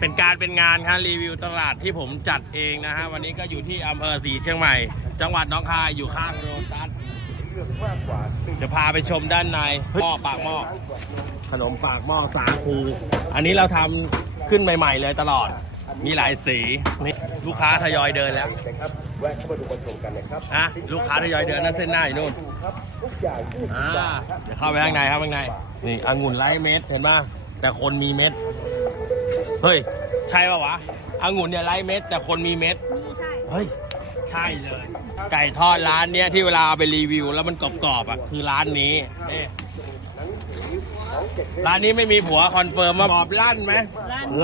เป็นการเป็นงานครับรีวิวตลาดที่ผมจัดเองนะฮะวันนี้ก็อยู่ที่อำเภอศรีเชียงใหม่ จังหวัดน้องคายอยู่ข้างโรตัสจะพาไปชมด้านในหม้อปากหม้อขนมปากหม้อสาคู อันนี้เราทำขึ้นใหม่ ๆ เลยตลอดมีหลายสีนี่ลูกค้าทยอยเดินแล้วนะครับแวะเข้ามาดูมาชมกันนะครับอะลูกค้าทยอยเดินนะเส้นหน้าอยู่นู่นครับทุกอย่างอ่าเดี๋ยวเข้าไปข้างในครับข้างในนี่องุ่นไร้เม็ดเห็นป่ะแต่คนมีเม็ด เฮ้ย ใช่ป่าวะองุ่นเนี่ยไร้เม็ดแต่คนมีเม็ด นี่ใช่ เฮ้ย ใช่เลย ไก่ทอดร้านเนี้ยที่เวลาเอาไปรีวิว แล้วมันกรอบๆอะคือร้านนี้นี่ร้านนี้ไม่มีผัวคอนเฟิร์มว่าบอบลั่นไหม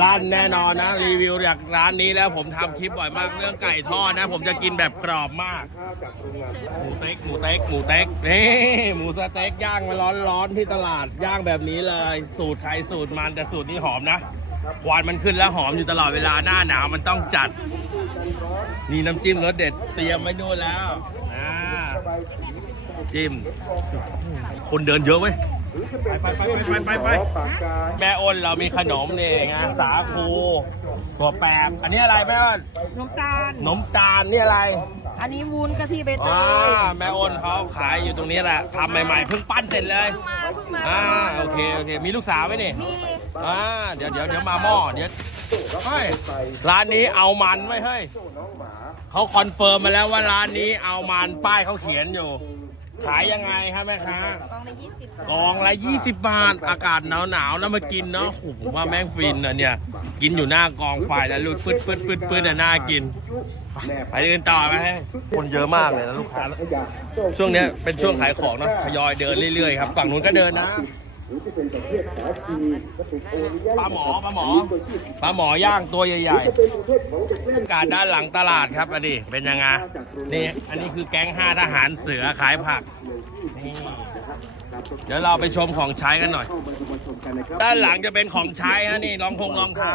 ลั่นแน่นอนนะ รีวิวจากร้านนี้แล้วผมทำคลิปบ่อยมากเรื่องไก่ทอดนะ ผมจะกินแบบกรอบมาก หมูเต็กหมูเต็กหมูเต็กนี่หมูสเต็กย่างมาร้อนๆที่ตลาดย่างแบบนี้เลย สูตรใครสูตรมันแต่สูตรนี้หอมนะ ควันมันขึ้นแล้วหอมอยู่ตลอดเวลาหน้าหนาวมันต้องจัด นี่น้ำจิ้มรสเด็ดเตรียมไว้นู่นแล้วนะจิ้ม คนเดินเยอะเว้ย ไปไปไปไปไปไปปแม่อ้นเรามีขนมนี่ไงสาคู ถั่วแปบอันนี้อะไรแม่อ้นน้ำตาล ขนมตาลนี่อะไรอันนี้วุ้นกะทิใบเตอ่ายแม่อ้นเขาขายอยู่ตรงนี้แหละทำใหม่ๆเพิ่งปั้นเสร็จเลยเพิ่งมาเพิ่งมาอ่าโอเคโอเค มีลูกสาวไหมนี่มีอ่าเดี๋ยวเดี๋ยวเดี๋ยวมาหม้อเดี๋ยวเฮ้ยร้านนี้เอามันไว้เฮ้ยเขาคอนเฟิร์มมาแล้วว่าร้านนี้เอามันป้ายเขาเขียนอยู่ ขายยังไงครับแม่ค้ากล่องละยี่สิบกล่องละ20 บาท อากาศหนาวหนาวๆแล้วมากินเนาะโอ้โหผมว่าแม่งฟินนะเนี่ย กินอยู่หน้ากองไฟแล้วลุดปืดปืดปืดปืดน่ะน่ากิน ไปเดินต่อไหมคนเยอะมากเลยนะลูกค้าขยะช่วงเนี้ยเป็นช่วงขายของเนอะทยอยเดินเรื่อยๆครับ ฝั่งนู้นก็เดินนะ หรือจะเป็นประเภทสาคีก็ถูกโอนุญาตปลาหมอปลาหมอ ปลาหมอย่างตัวใหญ่เป็นประเภทของเด็กเล่นๆ การด้านหลังตลาดครับอันนี้เป็นยังไงนี่อันนี้คือแก๊งห้าทหารเสือขายผัก เดี๋ยวเราไปชมของใช้กันหน่อยเข้ามาดูมาชมกันนะครับด้านหลังจะเป็นของใช้ฮะนี่รองพงรองเท้า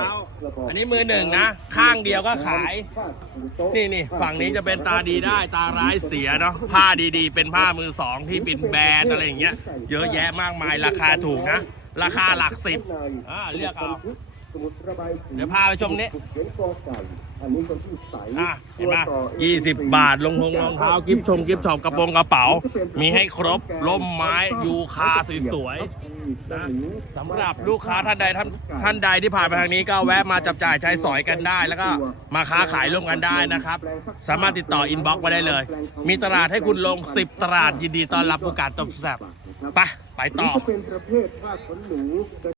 อันนี้มือหนึ่งนะ ข้างเดียวก็ขายฟาดหูโต๊ะนี่นี่ฝั่งนี้จะเป็นตาดีได้ตาร้ายเสียเนาะ ผ้าดีๆ เป็นผ้ามือสองที่เป็นแบรนด์อะไรอย่างเงี้ย เยอะแยะมากมายราคาถูกนะ ราคาหลักสิบอ่าเลือกเอาสมุดระบายสีเดี๋ยวพาไปชมนี้เขียนก อไก่อันนี้คนที่ใสอะเห็นไหมตัวต่อยี่สิบบาทลงพงรองเท้ากิฟชมกิฟช็อปกระโปรงกระเป๋า มีให้ครบร่มไม้ยูคาสวยๆนะสำหรับลูกค้าท่านใดท่านท่านใดที่ผ่านไปทางนี้ก็แวะมาจับจ่ายใช้สอยกันได้ แล้วก็มาค้าขายร่วมกันได้นะครับ สามารถติดต่ออินบ็อกซ์มาได้เลย มีตลาดให้คุณลง 10 ตลาดยินดีต้อนรับผู้การตบแสบไปไปต่อ